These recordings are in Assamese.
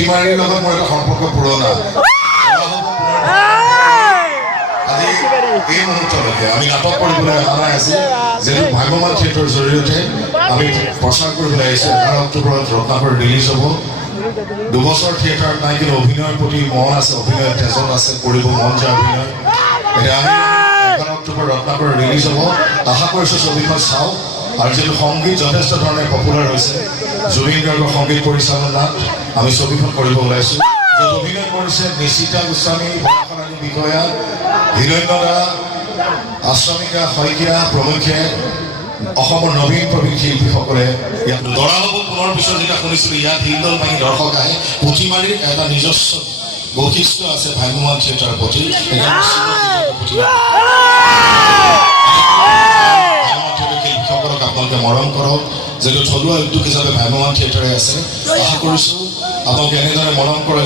পুথিমাৰীৰ লগত মোৰ এটা সম্পৰ্ক পুৰণা আজি এই মুহূৰ্তলৈকে আমি নাটক কৰিবলৈ অহা নাই আছিল যিহেতু ভাগ্যৱান থিয়েটাৰৰ জৰিয়তে আমি প্ৰচাৰ কৰিবলৈ আহিছোঁ 11 অক্টোবৰত ৰত্নাকৰ ৰিলিজ হ'ব 2 বছৰ থিয়েটাৰত নাই কিন্তু অভিনয়ৰ প্ৰতি মন আছে অভিনয়ৰ তেজত আছে কৰিব মন যায় অভিনয় এতিয়া আমি 11 অক্টোবৰ ৰত্নাকৰ ৰিলিজ হ'ব আশা কৰিছোঁ ছবিখন চাওঁ আৰু যিহেতু সংগীত যথেষ্ট ধৰণে পপুলাৰ হৈছে জুবিন গাৰ্গৰ সংগীত পৰিচালনাত আমি ছবিখন কৰিব ওলাইছোঁ য'ত অভিনয় কৰিছে নিশিতা গোস্বামী বৰষণালী বিষয়া হিৰণ্যদা আশ্ৰমিকা শইকীয়া প্ৰমুখ্যে অসমৰ নবীন প্ৰবীণ শিল্পীসকলে ইয়াত দৰা হ'ব পুনৰ পিছত যেতিয়া শুনিছিলোঁ ইয়াত হিন্দল মাৰি দৰ্শক আহে পুথিমাৰীৰ এটা নিজস্ব বৈশিষ্ট্য আছে ভ্ৰাম্যমাণ থিয়েটাৰৰ প্ৰতি শিল্পীসকলক আপোনালোকে মৰম কৰক যিহেতু থলুৱা উদ্যোগ হিচাপে ভ্ৰাম্যমাণ থিয়েটাৰে আছে আশা কৰিছোঁ আপোনালোকে এনেদৰে মৰম কৰে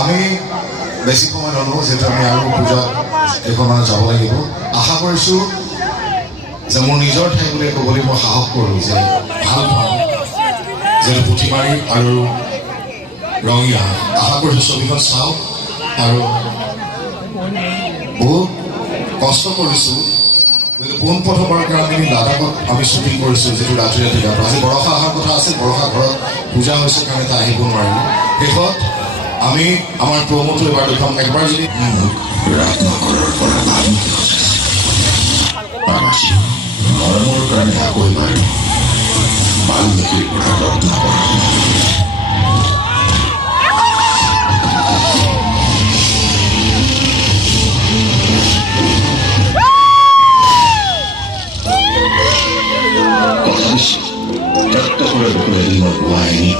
আমি বেছি সময় নলওঁ যিহেতু আমি আৰু পূজা কেইখনমানে যাব লাগিব আশা কৰিছোঁ যে মোৰ নিজৰ ঠাই বুলি ক'বলৈ মই সাহস কৰোঁ যে ভাল পাওঁ যিহেতু পুথিমাৰী আৰু ৰঙিয়া আশা কৰিছোঁ ছবিখন চাওক আৰু বহুত কষ্ট কৰিছোঁ কিন্তু পোনপ্ৰথমবাৰৰ কাৰণে আমি লাডাখত আমি শ্বুটিং কৰিছোঁ যিটো ৰাতি ৰাতি গাব আজি বৰষা অহাৰ কথা আছিল বৰষা ঘৰত পূজা হৈছে কাৰণে তাই আহিব নোৱাৰিলোঁ শেষত আমি আমাৰ প্ৰমোটো এবাৰ দেখুৱাম একবাৰ যদি ৰত্নাকৰৰ পৰা মৰমৰ কাৰণে আকৌ এবাৰ বাল্মীকিৰ পৰা Ratnakar Tetap berkualitas wine,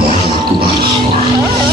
mana aku balas.